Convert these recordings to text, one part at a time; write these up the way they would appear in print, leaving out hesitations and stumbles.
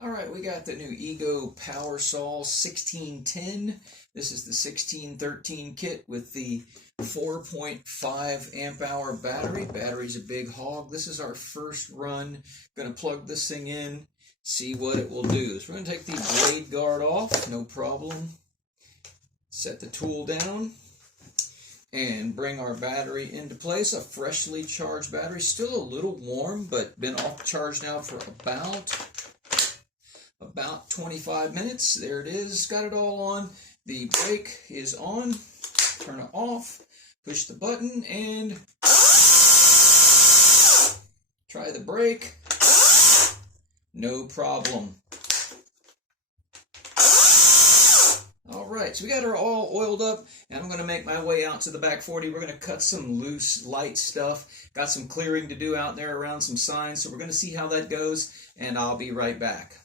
All right, we got the new Ego Power Saw 1610. This is the 1613 kit with the 4.5 amp hour battery. Battery's a big hog. This is our first run. Going to plug this thing in, see what it will do. So we're going to take the blade guard off, no problem. Set the tool down and bring our battery into place. A freshly charged battery, still a little warm, but been off charge now for about 25 minutes. There it is, got it all on. The brake is on. Turn it off, push the button, and try the brake. No problem. Alright, so we got her all oiled up, and I'm going to make my way out to the back 40. We're going to cut some loose, light stuff. Got some clearing to do out there around some signs, so we're going to see how that goes, and I'll be right back.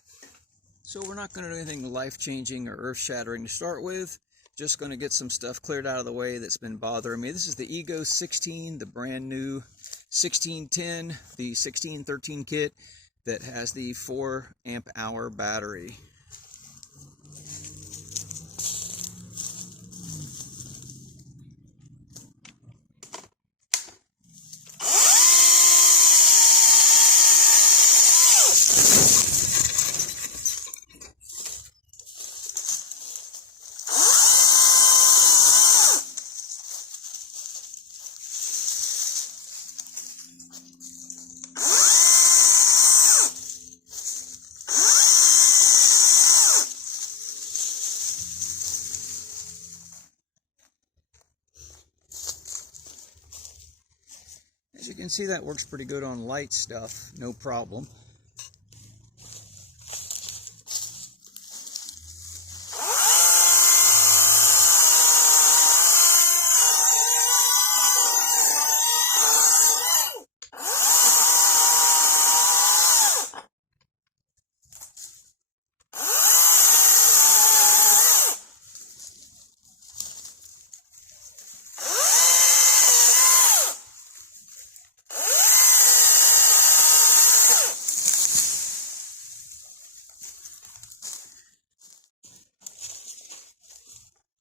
So we're not going to do anything life-changing or earth-shattering to start with. Just going to get some stuff cleared out of the way that's been bothering me. This is the Ego 16, the brand new 1610, the 1613 kit that has the 4 amp hour battery. As you can see, that works pretty good on light stuff, no problem.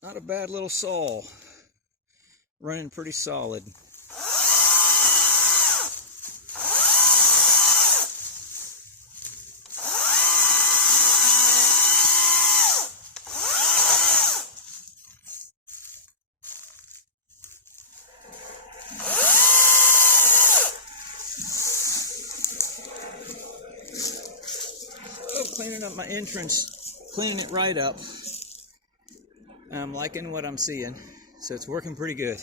Not a bad little saw, running pretty solid. Oh, cleaning up my entrance, cleaning it right up. I'm liking what I'm seeing, so it's working pretty good.